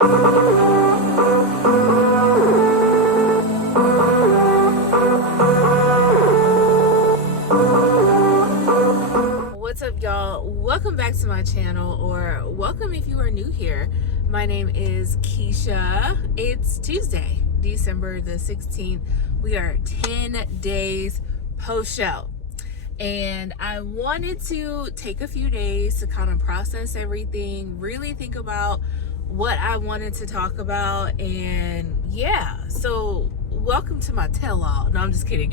What's up, y'all? Welcome back to my channel, or welcome if you are new here. My name is Keisha. It's Tuesday, December the 16th. We are 10 days post-show. And I wanted to take a few days to kind of process everything, really think about what I wanted to talk about, and yeah, so welcome to my tell-all. No, I'm just kidding.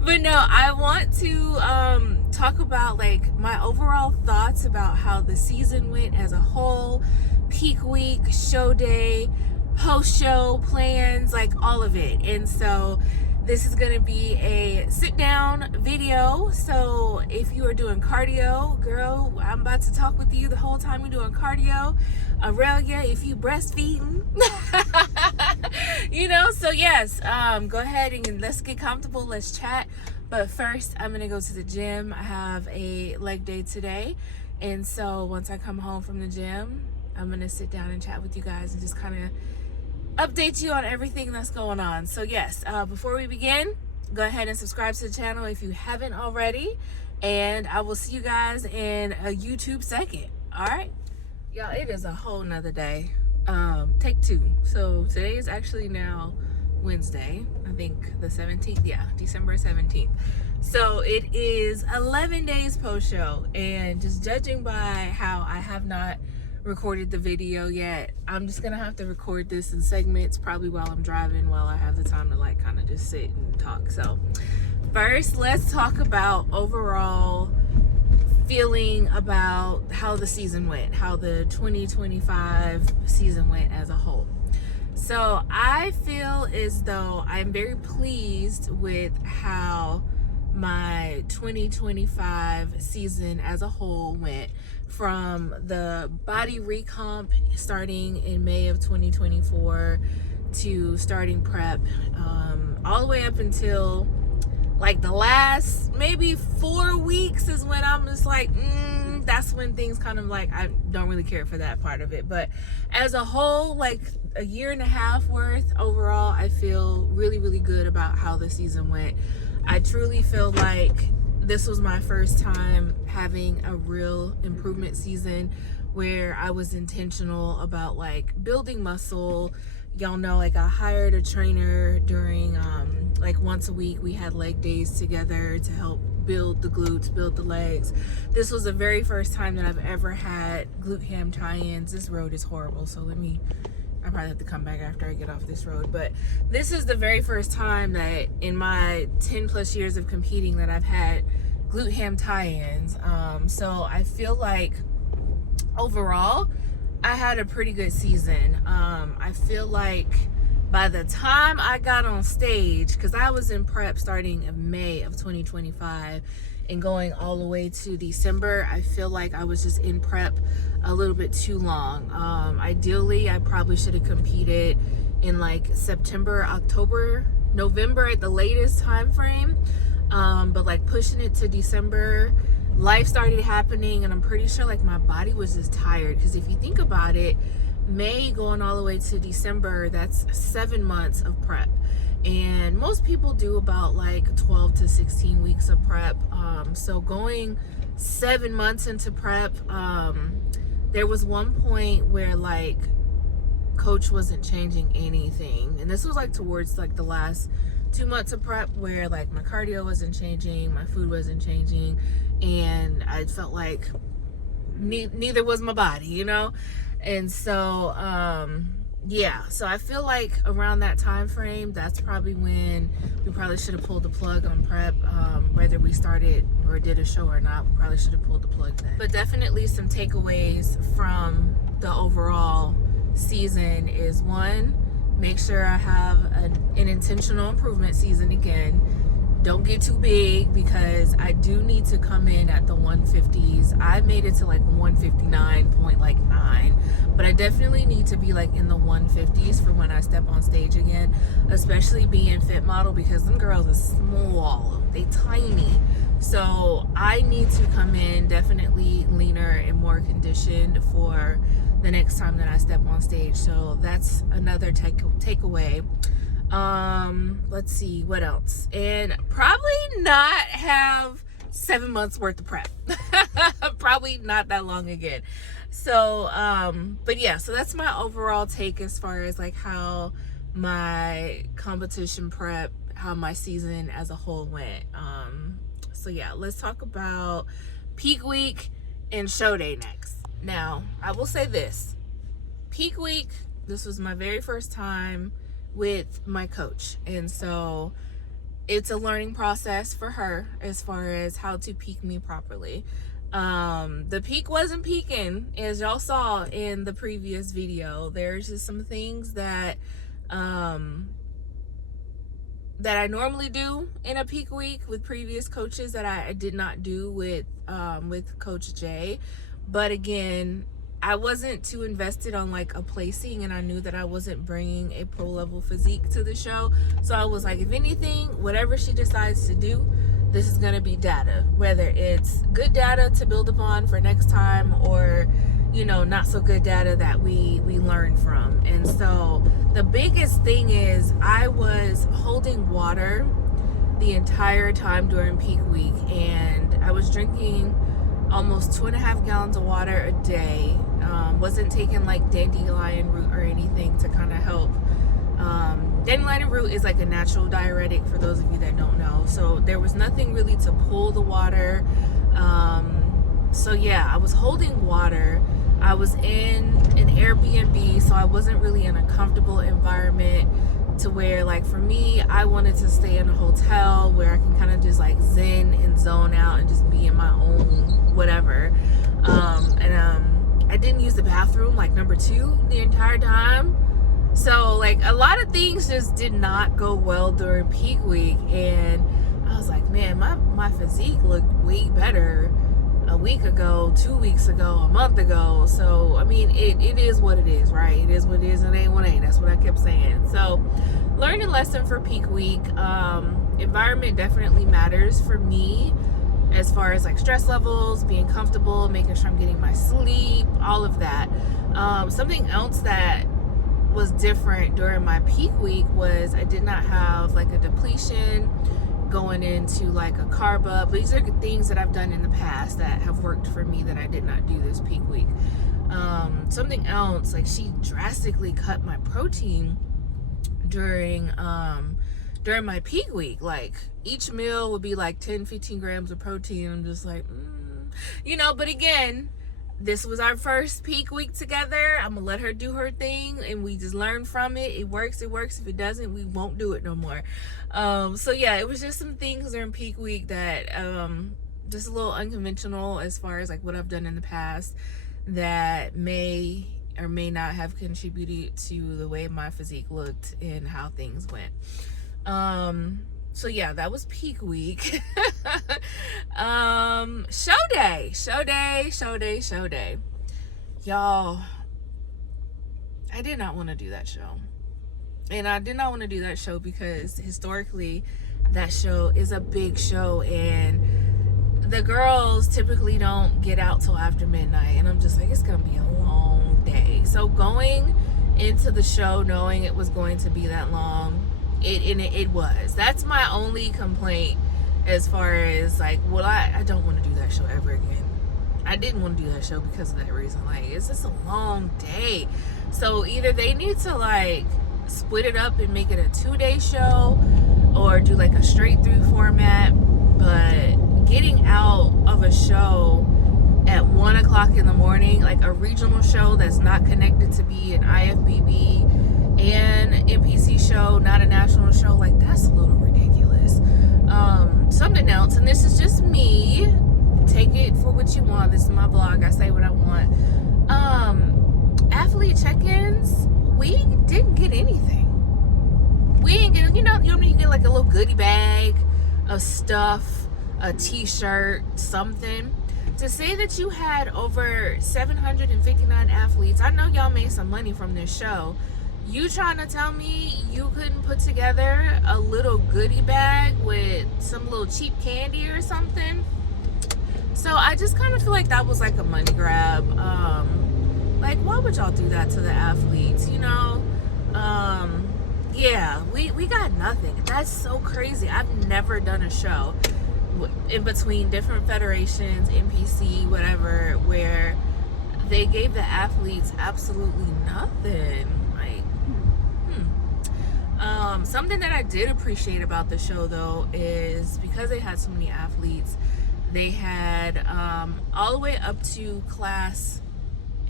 But no, I want to talk about like my overall thoughts about how the season went as a whole, peak week, show day, post-show plans, like all of it. And so this is going to be a sit-down video. So if you are doing cardio, girl, I'm about to talk with you the whole time you're doing cardio. Aurelia, if you breastfeeding, you know, so yes, go ahead and let's get comfortable. Let's chat. But first, I'm going to go to the gym. I have a leg day today. And so once I come home from the gym, I'm going to sit down and chat with you guys and just kind of update you on everything that's going on. So yes, before we begin, go ahead and subscribe to the channel if you haven't already, and I will see you guys in a YouTube second. All right, y'all, it is a whole nother day. Take two. So today is actually now Wednesday, I think the 17th. Yeah, December 17th. So it is 11 days post show, and just judging by how I have not recorded the video yet, I'm just gonna have to record this in segments, probably while I'm driving, while I have the time to like kind of just sit and talk. So first, let's talk about overall feeling about how the season went, how the 2025 season went as a whole. So I feel as though I'm very pleased with how my 2025 season as a whole went, from the body recomp starting in May of 2024 to starting prep, all the way up until like the last maybe 4 weeks is when I'm just like, that's when things kind of like, I don't really care for that part of it. But as a whole, like a year and a half worth overall, I feel really, really good about how the season went. I truly feel like this was my first time having a real improvement season where I was intentional about like building muscle. Y'all know, like I hired a trainer during like once a week we had leg days together to help build the glutes, build the legs. This was the very first time that I've ever had glute ham tie-ins. This road is horrible, so I probably have to come back after I get off this road. But this is the very first time that in my 10 plus years of competing that I've had glute ham tie-ins. So I feel like overall I had a pretty good season. I feel like by the time I got on stage, because I was in prep starting in May of 2025 and going all the way to December, I feel like I was just in prep a little bit too long. Ideally, I probably should have competed in like September, October, November at the latest time frame. But like pushing it to December, life started happening, and I'm pretty sure like my body was just tired. Because if you think about it, May going all the way to December, that's 7 months of prep. And most people do about like 12 to 16 weeks of prep. So going 7 months into prep, there was one point where like coach wasn't changing anything. And this was like towards like the last 2 months of prep, where like my cardio wasn't changing, my food wasn't changing, and I felt like neither was my body, you know? And so yeah, so I feel like around that time frame, that's probably when we probably should have pulled the plug on prep. Whether we started or did a show or not, we probably should have pulled the plug then. But definitely some takeaways from the overall season is, one, make sure I have an intentional improvement season again. Don't get too big, because I do need to come in at the 150s. I made it to like 159.9, but I definitely need to be like in the 150s for when I step on stage again, especially being fit model, because them girls are small, they tiny. So I need to come in definitely leaner and more conditioned for the next time that I step on stage. So that's another takeaway. Let's see what else. And probably not have 7 months worth of prep. Probably not that long again. So but yeah, so that's my overall take as far as like how my competition prep, how my season as a whole went. So yeah, let's talk about peak week and show day next. Now, I will say this. Peak week, this was my very first time with my coach. And so it's a learning process for her as far as how to peak me properly. The peak wasn't peaking, as y'all saw in the previous video. There's just some things that that I normally do in a peak week with previous coaches that I did not do with Coach Jay. But again, I wasn't too invested on like a placing, and I knew that I wasn't bringing a pro level physique to the show. So I was like, if anything, whatever she decides to do, this is gonna be data, whether it's good data to build upon for next time, or not so good data that we learn from. And so the biggest thing is I was holding water the entire time during peak week, and I was drinking almost 2.5 gallons of water a day. Wasn't taking like dandelion root or anything to kind of help. Dandelion root is like a natural diuretic for those of you that don't know. So there was nothing really to pull the water. So yeah, I was holding water. I was in an Airbnb, so I wasn't really in a comfortable environment to where, like, for me, I wanted to stay in a hotel where I can kind of just like zen and zone out and just be in my own whatever. I didn't use the bathroom like number 2 the entire time. So like a lot of things just did not go well during peak week, and I was like, man, my physique looked way better a week ago, 2 weeks ago, a month ago. So I mean, it is what it is, right? It is what it is, and it ain't what it ain't. That's what I kept saying. So learning lesson for peak week. Environment definitely matters for me as far as like stress levels, being comfortable, making sure I'm getting my sleep, all of that. Something else that was different during my peak week was I did not have like a depletion going into like a carb up. These are things that I've done in the past that have worked for me that I did not do this peak week. Something else, like she drastically cut my protein during my peak week. Like each meal would be like 10-15 grams of protein. I'm just like but again, this was our first peak week together. I'm gonna let her do her thing, and we just learn from it. It works. If it doesn't, we won't do it no more. So yeah, it was just some things during peak week that just a little unconventional as far as like what I've done in the past that may or may not have contributed to the way my physique looked and how things went. So yeah, that was peak week. Show day. Y'all, I did not want to do that show. And I did not want to do that show because historically that show is a big show, and the girls typically don't get out till after midnight, and I'm just like, it's gonna be a long day. So going into the show knowing it was going to be that long, it was. That's my only complaint as far as like, well, I don't want to do that show ever again. I didn't want to do that show because of that reason. Like, it's just a long day. So either they need to like split it up and make it a 2-day show, or do like a straight through format. But getting out of a show at 1 o'clock in the morning, like a regional show that's not connected to be an IFBB and NPC show, not a national show, like that's a little ridiculous. Something else, and this is just me, take it for what you want, this is my blog, I say what I want. Athlete check-ins, we didn't get anything. We didn't get, you get like a little goodie bag of stuff, a t-shirt, something. To say that you had over 759 athletes, I know y'all made some money from this show. You trying to tell me you couldn't put together a little goodie bag with some little cheap candy or something? So I just kind of feel like that was like a money grab. Like, why would y'all do that to the athletes? You know, yeah, we got nothing. That's so crazy. I've never done a show in between different federations, NPC, whatever, where they gave the athletes absolutely nothing. Like, something that I did appreciate about the show, though, is because they had so many athletes, they had all the way up to class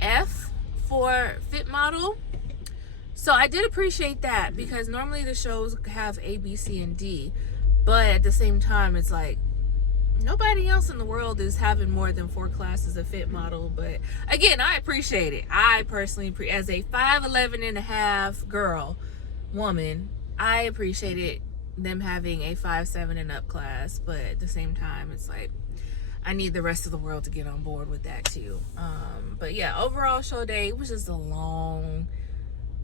F for fit model. So I did appreciate that, because normally the shows have A, B, C, and D, but at the same time, it's like nobody else in the world is having more than 4 classes of fit model. But again, I appreciate it. I personally, as a 5'11 and a half woman, I appreciated them having a 5'7 and up class. But at the same time, it's like I need the rest of the world to get on board with that too. But yeah, overall show day, it was just a long,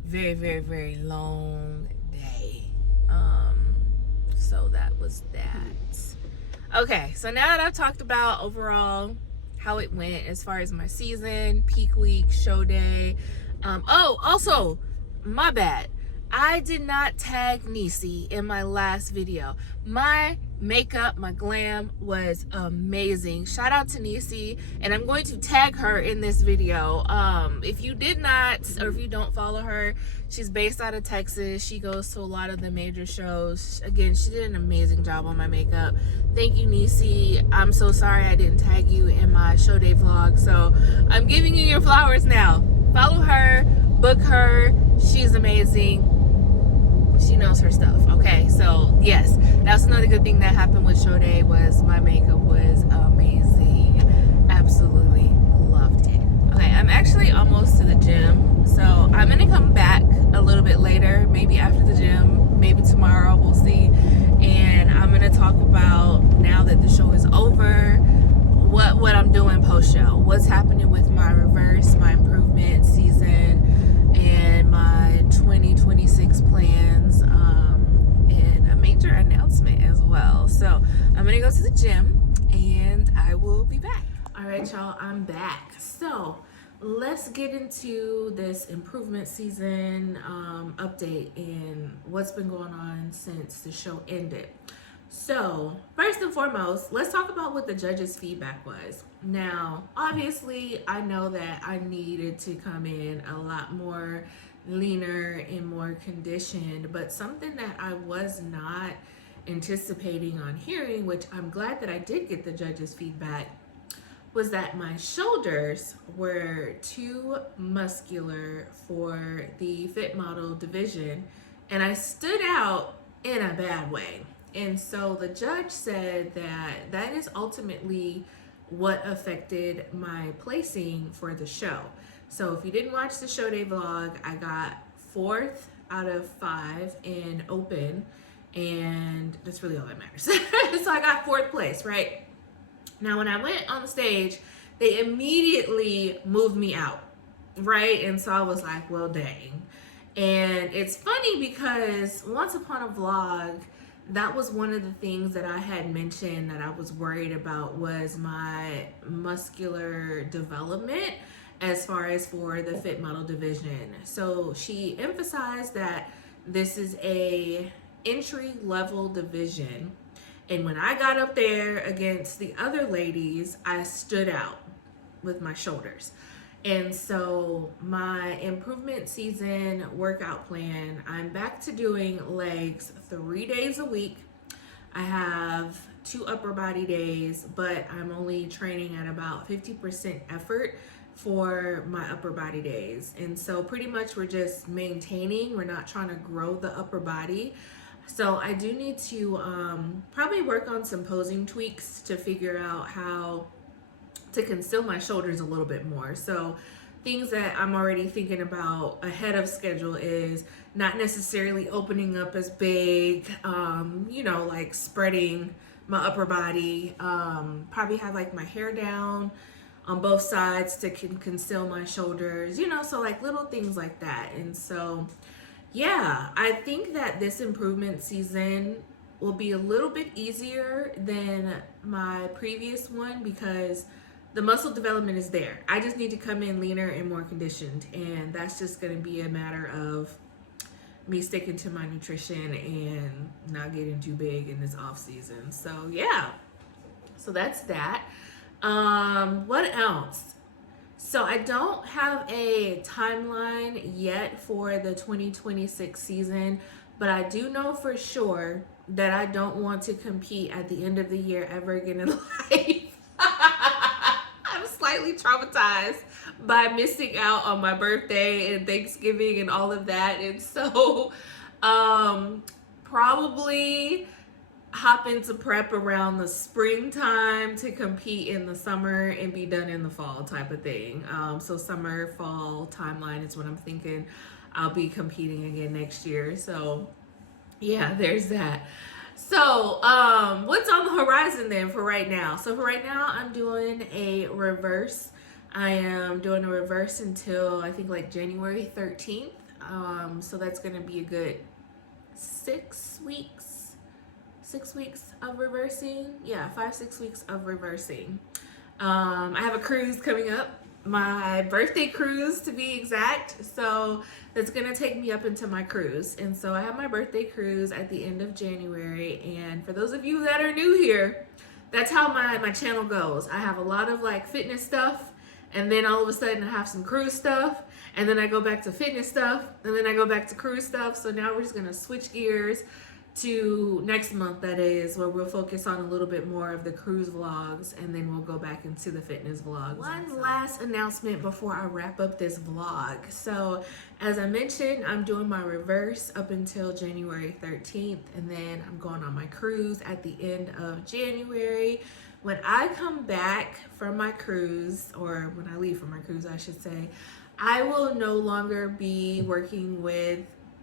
very, very, very long day. So that was that. Okay, so now that I've talked about overall how it went as far as my season, peak week, show day. Oh, also, my bad. I did not tag Nisi in my last video. My makeup, my glam was amazing. Shout out to Nisi, and I'm going to tag her in this video. If you did not, or if you don't follow her, she's based out of Texas. She goes to a lot of the major shows. Again, she did an amazing job on my makeup. Thank you, Nisi. I'm so sorry I didn't tag you in my show day vlog, so I'm giving you your flowers now. Follow her, book her. She's amazing. She knows her stuff. Okay, so yes, that's another good thing that happened with show day, was my makeup was amazing. Absolutely loved it. Okay, I'm actually almost to the gym, so I'm gonna come back a little bit later, maybe after the gym, maybe tomorrow, we'll see. And I'm gonna talk about, now that the show is over, what I'm doing post show, what's happening with my reverse, my improvement season, and my 2026 plans, and a major announcement as well. So I'm gonna go to the gym and I will be back. All right, y'all, I'm back. So let's get into this improvement season update and what's been going on since the show ended. So first and foremost, let's talk about what the judges' feedback was. Now, obviously, I know that I needed to come in a lot more leaner and more conditioned, but something that I was not anticipating on hearing, which I'm glad that I did get the judges' feedback, was that my shoulders were too muscular for the fit model division, and I stood out in a bad way. And so the judge said that that is ultimately what affected my placing for the show. So if you didn't watch the show day vlog, I got 4th out of 5 in open, and that's really all that matters. So I got 4th place, right? Now, when I went on the stage, they immediately moved me out, right? And so I was like, well, dang. And it's funny because once upon a vlog, that was one of the things that I had mentioned that I was worried about, was my muscular development as far as for the fit model division. So she emphasized that this is a entry level division. And when I got up there against the other ladies, I stood out with my shoulders. And so my improvement season workout plan, I'm back to doing legs 3 days a week. I have 2 upper body days, but I'm only training at about 50% effort for my upper body days. And so pretty much we're just maintaining, we're not trying to grow the upper body. So I do need to probably work on some posing tweaks to figure out how to conceal my shoulders a little bit more. So things that I'm already thinking about ahead of schedule is not necessarily opening up as big, you know, like spreading my upper body, probably have like my hair down on both sides to conceal my shoulders, you know, so like little things like that. And so, yeah, I think that this improvement season will be a little bit easier than my previous one because the muscle development is there. I just need to come in leaner and more conditioned, and that's just going to be a matter of me sticking to my nutrition and not getting too big in this off season. So yeah, so that's that. What else? So I don't have a timeline yet for the 2026 season, but I do know for sure that I don't want to compete at the end of the year ever again in life. I'm slightly traumatized by missing out on my birthday and Thanksgiving and all of that. And so probably hop into prep around the springtime to compete in the summer and be done in the fall type of thing. So summer, fall timeline is what I'm thinking. I'll be competing again next year. So yeah, there's that. So what's on the horizon then for right now? So for right now, I'm doing a reverse. I am doing a reverse until I think like January 13th. So that's going to be a good 6 weeks. 6 weeks of reversing. Yeah, 5-6 weeks of reversing. I have a cruise coming up, my birthday cruise to be exact. So that's gonna take me up into my cruise. And so I have my birthday cruise at the end of January. And for those of you that are new here, that's how my channel goes. I have a lot of like fitness stuff, and then all of a sudden I have some cruise stuff, and then I go back to fitness stuff, and then I go back to cruise stuff. So now we're just gonna switch gears to next month, that is, where we'll focus on a little bit more of the cruise vlogs, and then we'll go back into the fitness vlogs. One last announcement before I wrap up this vlog. So as I mentioned, I'm doing my reverse up until January 13th, and then I'm going on my cruise at the end of January. When I come back from my cruise, or when I leave from my cruise I should say, I will no longer be working with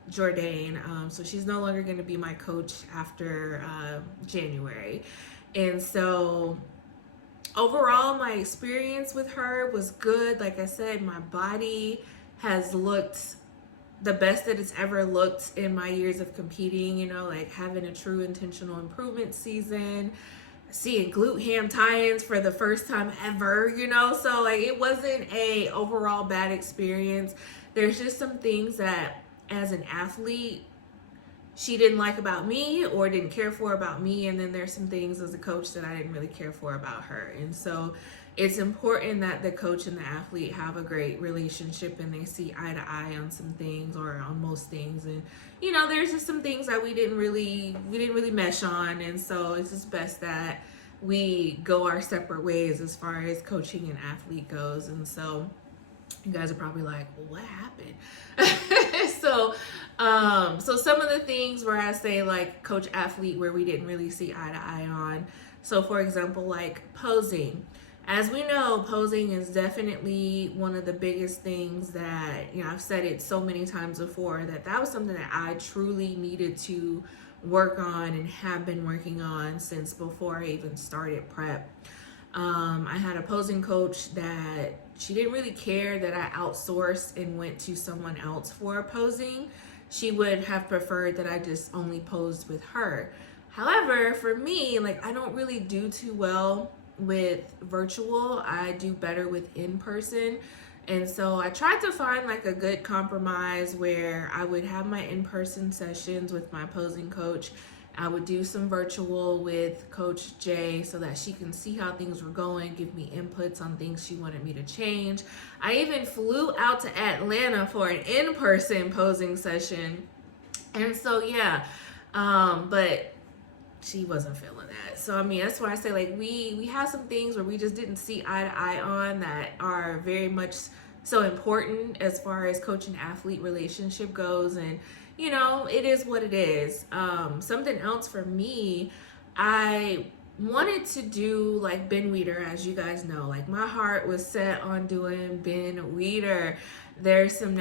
Jourdain. So she's no longer going to be my coach after January. And so overall, my experience with her was good. Like I said, my body has looked the best that it's ever looked in my years of competing, you know, like having a true intentional improvement season, seeing glute ham tie-ins for the first time ever, you know. So like it wasn't a overall bad experience. There's just some things that as an athlete she didn't like about me or didn't care for about me, and then there's some things as a coach that I didn't really care for about her. And so it's important that the coach and the athlete have a great relationship and they see eye to eye on some things, or on most things. And you know, there's just some things that we didn't really mesh on, and so it's just best that we go our separate ways as far as coaching and athlete goes. And so you guys are probably like, well, what happened? So some of the things where I say like coach athlete where we didn't really see eye to eye on. So for example, like posing. As we know, posing is definitely one of the biggest things that, you know, I've said it so many times before, that was something that I truly needed to work on and have been working on since before I even started prep. I had a posing coach that she didn't really care that I outsourced and went to someone else for posing. She would have preferred that I just only posed with her. However, for me, like, I don't really do too well with virtual. I do better with in-person. And so I tried to find like a good compromise where I would have my in-person sessions with my posing coach. I would do some virtual with Coach Jay so that she can see how things were going, give me inputs on things she wanted me to change. I even flew out to Atlanta for an in-person posing session. And so, yeah, but she wasn't feeling that. So, I mean, that's why I say, like, we have some things where we just didn't see eye to eye on that are very much so important as far as coach and athlete relationship goes. And you know, it is what it is. Something else for me, I wanted to do like Ben Weider, as you guys know. Like my heart was set on doing Ben Weider. There's some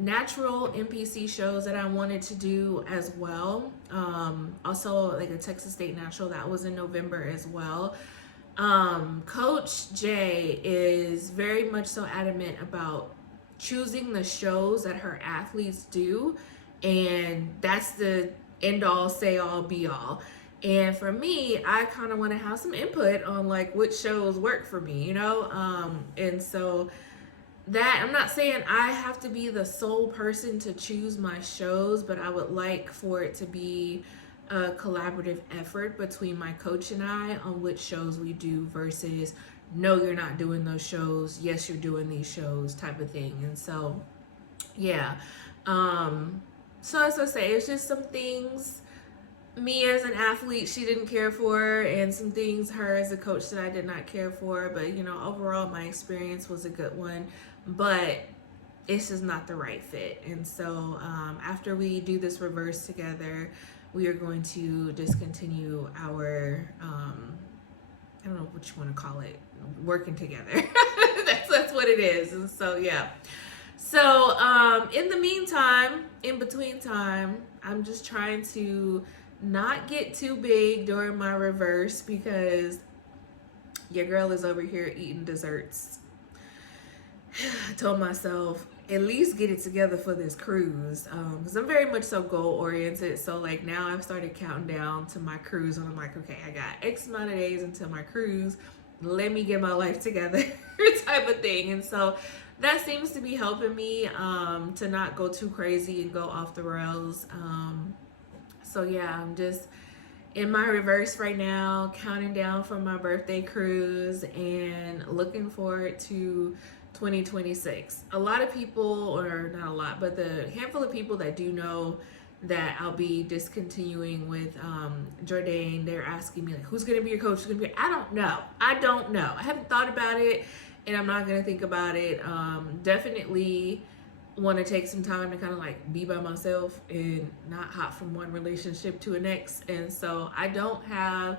natural NPC shows that I wanted to do as well. Also like a Texas State Natural that was in November as well. Coach Jay is very much so adamant about choosing the shows that her athletes do. And that's the end all, say all, be all. And for me, I kind of want to have some input on like which shows work for me, you know? And so that, I'm not saying I have to be the sole person to choose my shows, but I would like for it to be a collaborative effort between my coach and I on which shows we do versus no, you're not doing those shows, yes, you're doing these shows type of thing. And so, yeah. So as I say, it's just some things me as an athlete she didn't care for, and some things her as a coach that I did not care for. But you know, overall my experience was a good one, but it's just not the right fit. And so after we do this reverse together, we are going to discontinue our I don't know what you want to call it, working together. that's what it is. And so yeah. So in the meantime, in between time, I'm just trying to not get too big during my reverse because your girl is over here eating desserts. I told myself, at least get it together for this cruise, because I'm very much so goal oriented. So like now I've started counting down to my cruise, and I'm like, okay, I got X amount of days until my cruise. Let me get my life together, type of thing. And so that seems to be helping me to not go too crazy and go off the rails. So yeah, I'm just in my reverse right now, counting down for my birthday cruise and looking forward to 2026. A lot of people, or not a lot, but the handful of people that do know that I'll be discontinuing with Jordan, they're asking me like, who's gonna be your coach? Who's gonna be? I don't know. I haven't thought about it, and I'm not gonna think about it. Definitely want to take some time to kind of like be by myself and not hop from one relationship to the next. And so I don't have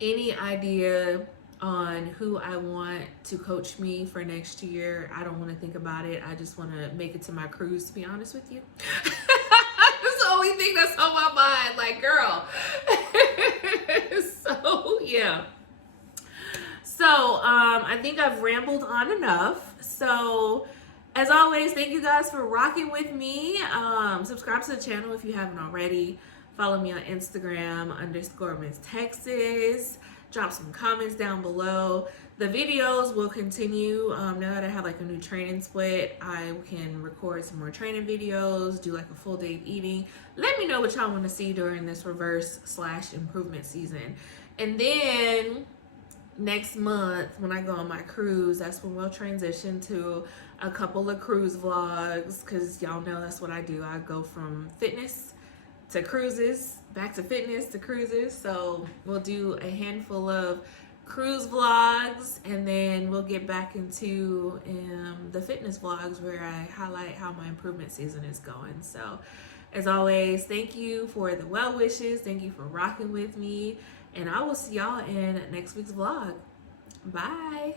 any idea on who I want to coach me for next year. I don't want to think about it. I just want to make it to my cruise, to be honest with you. That's the only thing that's on my mind, like, girl. So yeah. So I think I've rambled on enough. So as always, thank you guys for rocking with me. Subscribe to the channel if you haven't already. Follow me on Instagram _Miss Texas. Drop some comments down below. The videos will continue. Now that I have like a new training split, I can record some more training videos, do like a full day of eating. Let me know what y'all want to see during this reverse / improvement season. And then next month when I go on my cruise, that's when we'll transition to a couple of cruise vlogs, because y'all know that's what I do. I go from fitness to cruises, back to fitness to cruises. So we'll do a handful of cruise vlogs, and then we'll get back into the fitness vlogs where I highlight how my improvement season is going. So as always, thank you for the well wishes. Thank you for rocking with me. And I will see y'all in next week's vlog. Bye.